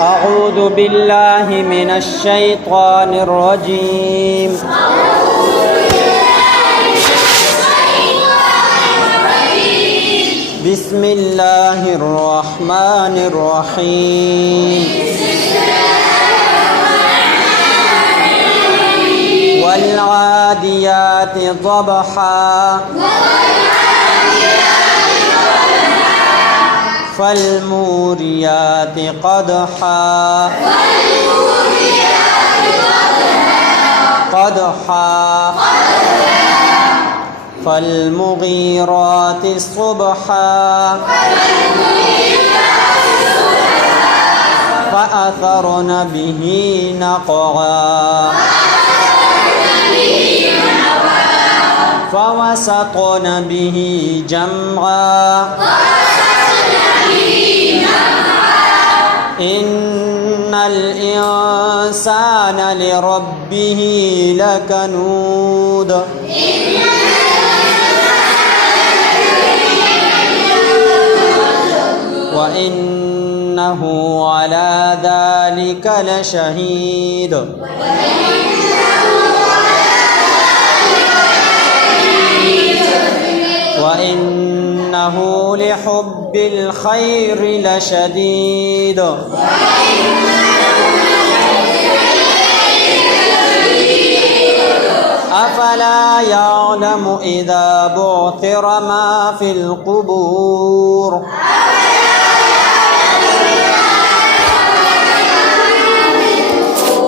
أعوذ بالله من الشيطان الرجيم. بسم الله الرحمن الرحيم. والعاديات ضبحا فالموريات قدحا فالمغيرات صبحا فأثرن به نقعا فوسطن به جمعا إن الإنسان لربه لكنود وإنه على ذلك لشهيد وإنه لحب الخير لشديد أفلا يعلم إذا بعثر ما في القبور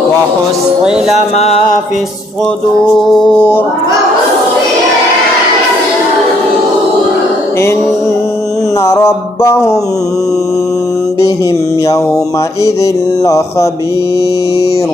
وحصل ما في الصدور إن ربهم بهم يومئذ لخبير